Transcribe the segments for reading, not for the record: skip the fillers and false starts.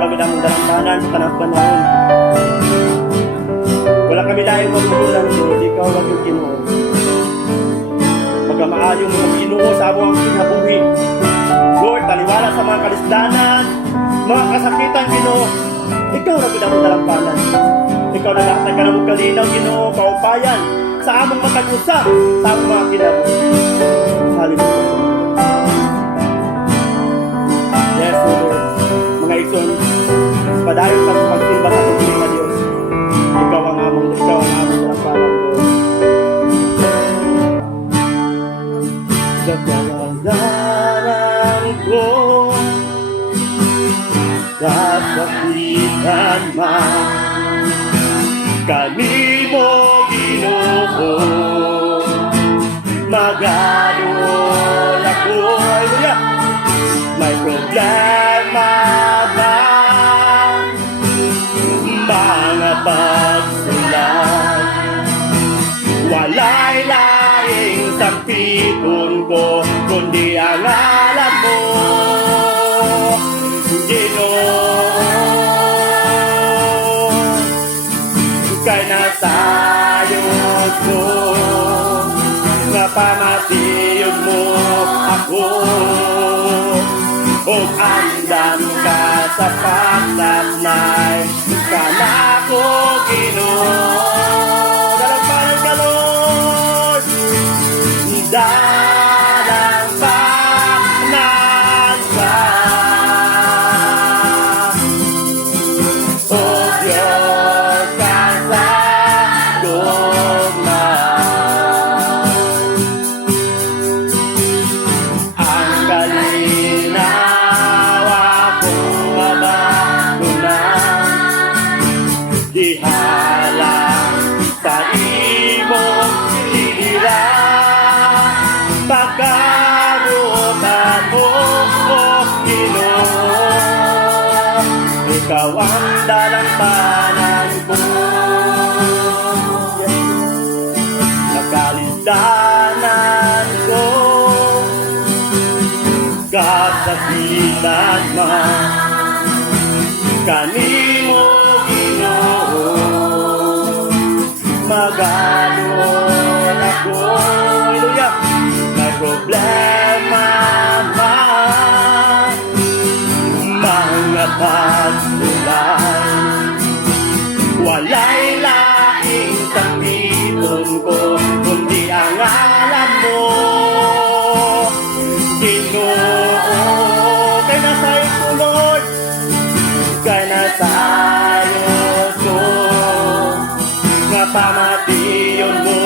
kami ng dalamdanan sa tanang panahon. Wala kami dahil magugulang, Lord, ikaw lang yung Ginoo. Pagkamaayong mga Ginoo sa among kinabuhi. Lord, taliwala sa mga kalisdanan, mga kasakitan, Ginoo. Ikaw lang ang dalamdanan. Ikaw na lahat ng kanamong kalinaw, Ginoo, kaupayan sa among matag-usap, sa among mga kinabuhi. Hallelujah. Yes, Lord. Mga ison, padayon sa pagsimba sa tubig na Diyos. Ikaw ang among dalamdanan, Lord. Sa dalamdanan ko, kasakitan man, kanimo Ginoo, magadol ako. Hallelujah! May problema ba? Mga pagsulat, walay laing sampitun ko, kundi ang alam mo, Ginoo. Kay nasayos mo, nga pamatiyog mo ako, o andam ka sa pagnatnay, kanako Ginoo. Dalampanan ka, Lord. Dalampanan ka, o Diyos ka sa gugma. Ang kalinaw akong mabagunan, dihalang sa imong hiliran, pagkabutan mo, o Ginoo. Ikaw ang dalampanan ko. Nagkalisdanan ko, kasakitan man, kanimo Ginoo, magadol ako. Hallelujah! May problema man, mga pagsulay, walay laing sakiton ko, kundi ang alam mo, Ginoo. Kay nasayos ko, Lord, kay nasayos ko, nga pamatiyon mo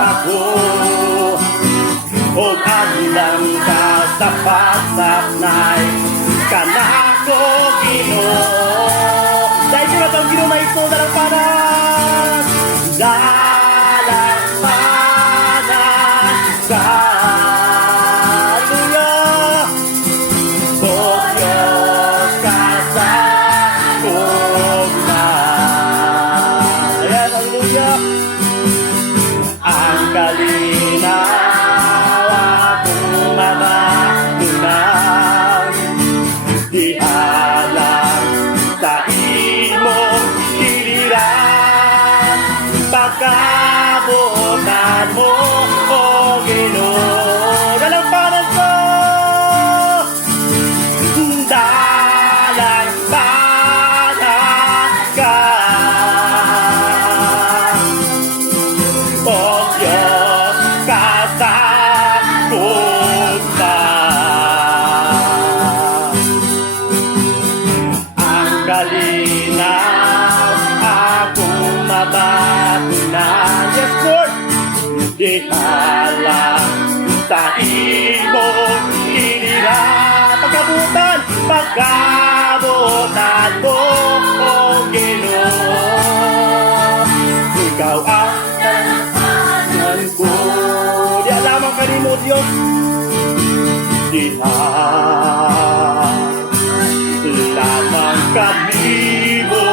ako, o andam ka sa pagsapnay, kanako Ginoo. Dahil sila itong Ginoo may ito dalampanan, dalampanan ka. Hallelujah! O Diyos ka sa gugma. Yes, hallelujah! Ang kalinaw akong mabagunan, dihalang sa imong hiliran, pagkabutan mo, o Ginoo. Dalampanan ko, dalampanan ka, o Diyos ka sa gugma. Ang kalinaw akong mabatunan, yes Lord, dihalang sa imong hiliran, pagkabutan mo, o Ginoo. Ikaw ang dalampanan ko. Di alamang kanimo, Diyos. Diha lamang kanimo,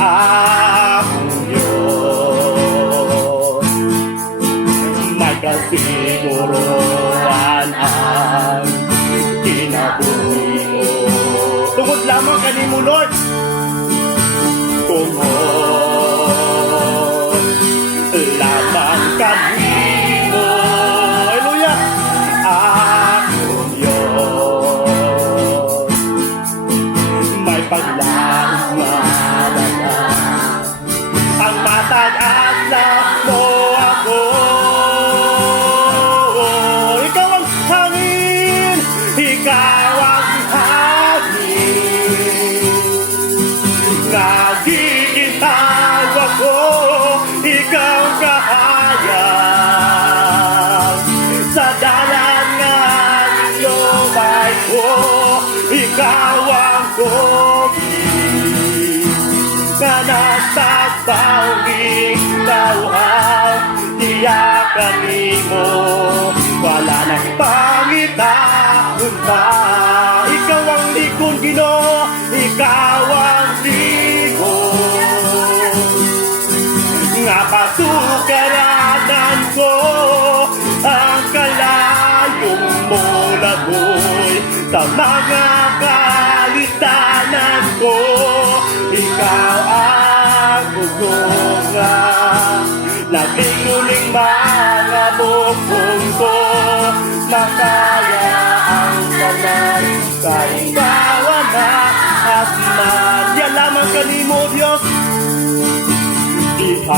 akong Diyos. May kasiguruhan ang kinabuhi mo. Tungkol Lord. Tungod lamang kanimo, haleluya, akong Diyos. May paglaas madala, ang matag-asa mo ako. Ikaw ang hangin, ikaw ang hangin, nagigitaw ako, ikaw kahayag. Sa dalan nga lumay ko, ikaw ang tubig, na nagtagbawing tawhaw, tiyakan mo, wala nang pangitahon pa. Ikaw ang likon, Ginoo, ikaw ang likon, nga pasukaranan ko ang kalayong mo lagoy. Sa mga kalistanan ko, ikaw ang bugunga, naging mga bukong ko, makaya ang kanan, kaingawan na asman. Yan lamang kanimo, Diyos, ihang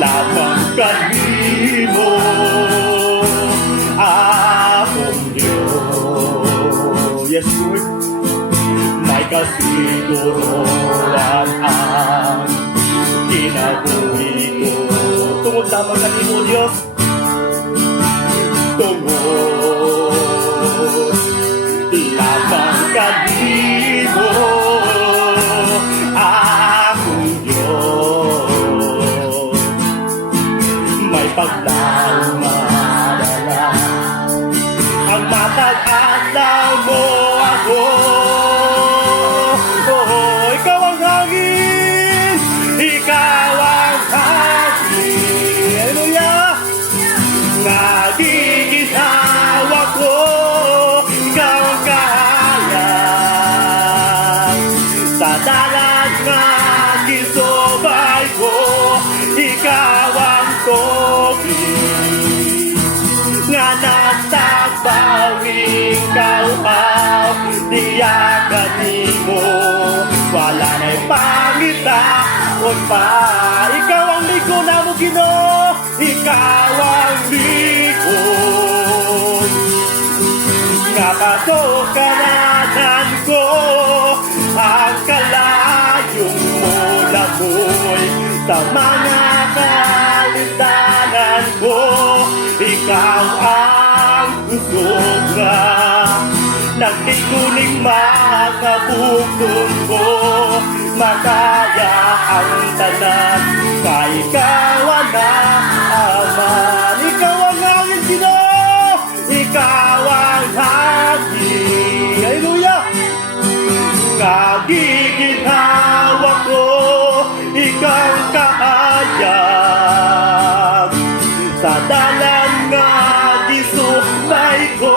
lamang kanimo, akong Diyos. Yes, Lord. May kasiguruhan ang kinabuhi ko. Tungod lamang kanimo, Diyos. Tungod lamang kanimo, akong Diyos. May paglaong madala, ang matag-asa mo ako. Ikaw ang hangin, ikaw ang hangin, haleluya, nagigitaw ako, ikaw ang kahayag. Sa dalan nga gisubay ko, ikaw ang tubig, nga nagtagbawing tawhaw, tiyakan mo, wala na'y pangitahon pa. Ikaw ang likon na mo, Ginoo, ikaw ang likon, nga pasukaranan ko ang kalayong mo lagoy. Sa mga kalistanan ko, ikaw ang bugunga, nagtiguling mga bukong ko, makaya ang tanan, kaikawan na aman. Ikaw ang hangin, Ginoo, ikaw ang hangin, haleluya, nagigitaw ako, ikaw ang kahayag. Sa dalan nga gisubay ko,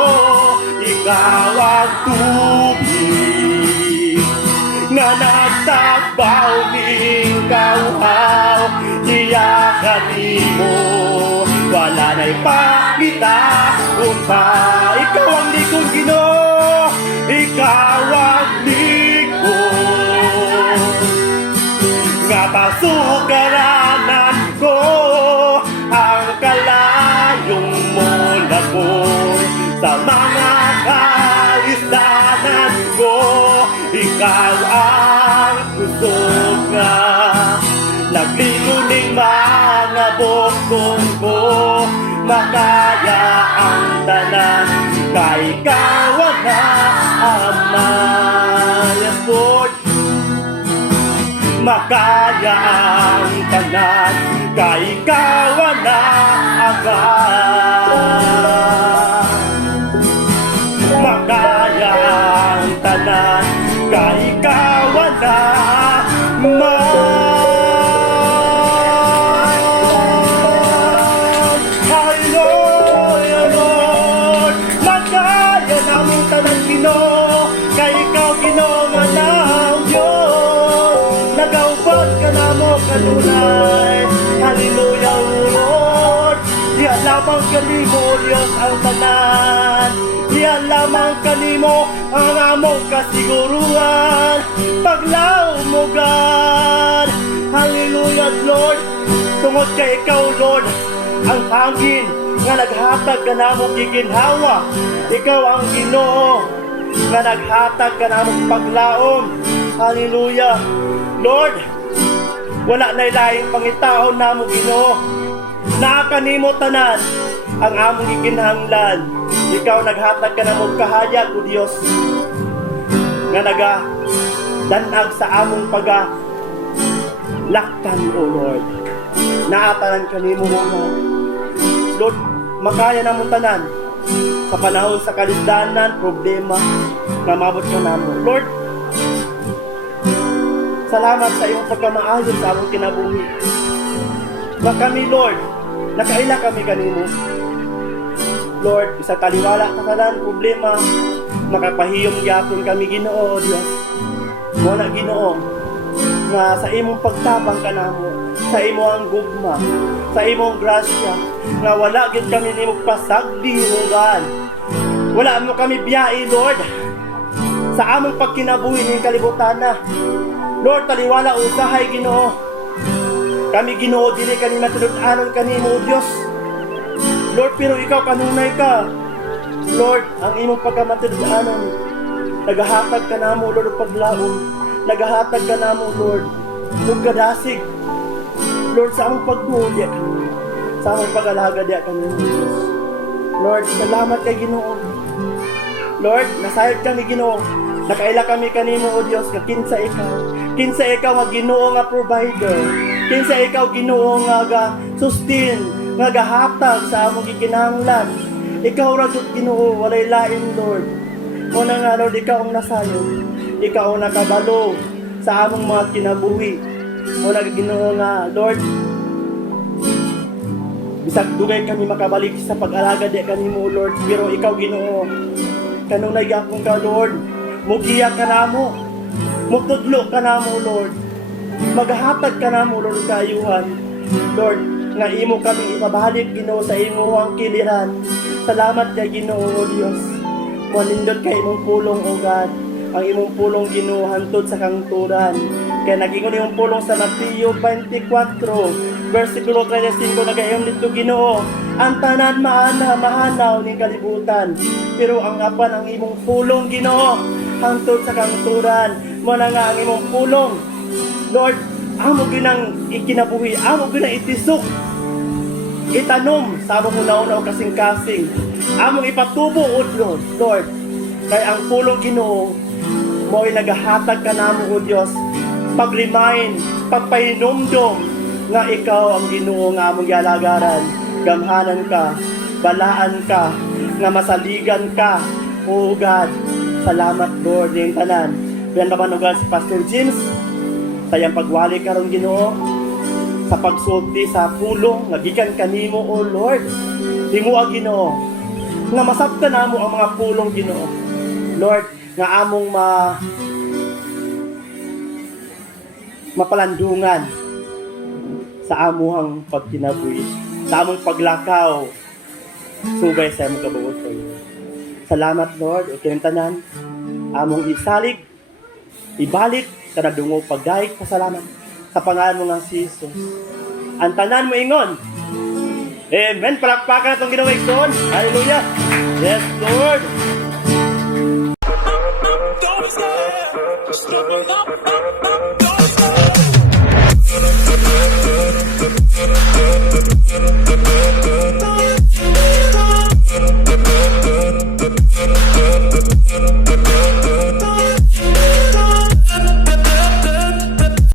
ikaw ang tubig, nga nagtagbawing tawhaw, tiyakan mo, wala na'y pangitahon pa. Ikaw ang likon, Ginoo, ikaw ang likon, nga pasukaranan ko ang kalayong mo lagoy. Sa mga kalistanan ko, ikaw ang kusog nga, nagliguning mga bukong ko, makaya ang tanan, kaikawan na Ama. Yes, Lord, makaya ang tanan, kaikawan na agad. Makaya ang tanan, kaikawan na Hallelujah, Lord, makaya namong tanan, Ginoo, kanimo o Dios ang tanan. Diyan lamang kanimo ang among kasiguruhan. Paglaom mo God. Hallelujah Lord. Tungod kay ikaw Lord, ang hangin nga naghatag ka namong giginhawa. Ikaw ang Ginoo nga naghatag ka namong paglaom. Hallelujah Lord, wala na ilaing pangitaon namo Ginoo. Naa kanimo tanan ang among gikinahanglan. Ikaw naghatag ka namong kahayag o Dios nga danag sa among laktan o Lord. Naatanan kanimo mo Lord, makaya namong tanan sa panahon sa kalisdanan, problema na mabot ka namo. Lord, salamat sa iyong pagkamaayon sa among kinabuhi. Nga kami Lord, nakaila kami kanimo. Lord, isang taliwala kasalan, problema, makapahiyong yapon kami Ginoo, Dios. Wala Ginoo, nga sa imong pagtabang ka namo, sa imong gugma, sa imong grasya, nga wala gid kami nimo pasagdi o God. Wala mo kami biyai Lord sa among pagkinabuhi ning kalibutan na. Lord, taliwala usahay Ginoo. Kami Ginoo dili kani matulud-anon kanimo Dios. Lord, pero ikaw kanunay ka. Lord, ang imong pagkamatulud-anon, nagahatag ka namo Lord paglaom. Nagahatag ka namo Lord ug kadasig. Lord, sa among pagduol sa among pag-alaga diya kanimo Dios. Lord, salamat kay Ginoo. Lord, nasayod kami Ginoo. Nakaila kami kanimo o Dios nga kinsa ikaw. Kinsa ikaw nga Ginoo nga provider. Kinsa ikaw Ginoo nga sustain, nga gahatag sa among gikinahanglan. Ikaw ra jud Ginoo, walay lain Lord. Una nga Lord, ikaw ang nasayon. Ikaw ang nakabalo sa among mga kinabuhi. Una Ginoo nga Lord, bisag dugay kami makabalik sa pag-alaga di kanimo Lord, pero ikaw Ginoo kanunay gyapon ka Lord. Mugiya ka namo, mutudlo ka namo Lord, maghatag ka namo Lord kaayuhan Lord, nga imo kami ipabalik Ginoo sa imong kiliran. Salamat kay Ginoo o Dios. Manindot kay imong pulong o God, ang imong pulong Ginoo hantod sa kangturan. Kaya nagingon imong pulong sa Mateo 24 versikulo 35 nagayon dito Ginoo, ang tanan mahanaw ning kalibutan, pero ang apan ang imong pulong Ginoo hangtod sa kangturan. Mo na nga ang imong pulong Lord, amo ginang ikinabuhi, amo ginang itisok, itanom sa among una-una o kasing-kasing, among ipatubo o Lord, kay ang pulong Ginoo mo'y nagahatag ka namo o Dios, paglimain, pagpahinumdom nga ikaw ang Ginoo nga among gialagaran. Gamhanan ka, balaan ka, nga masaligan ka o God. Salamat Lord ning tanan. Biyan naman ugal si Pastor James sa iyang pagwali karon Ginoo, sa pagsulti sa pulong nga gikan kanimo o Lord. Hingua Ginoo nga masabtan namo ang mga pulong Ginoo Lord, nga among mapalandungan sa amuhang pagkinabuhi, sa among paglakaw subay sa among kabuoton. Salamat Lord, o kinantanan among isalig, ibalik kanadungog pagdayeg pasalamat sa pangalan mo nga si Jesus. Ang tanan mo ingon, amen. Palakpakan itong Ginoo igsoon. Hallelujah. Yes Lord.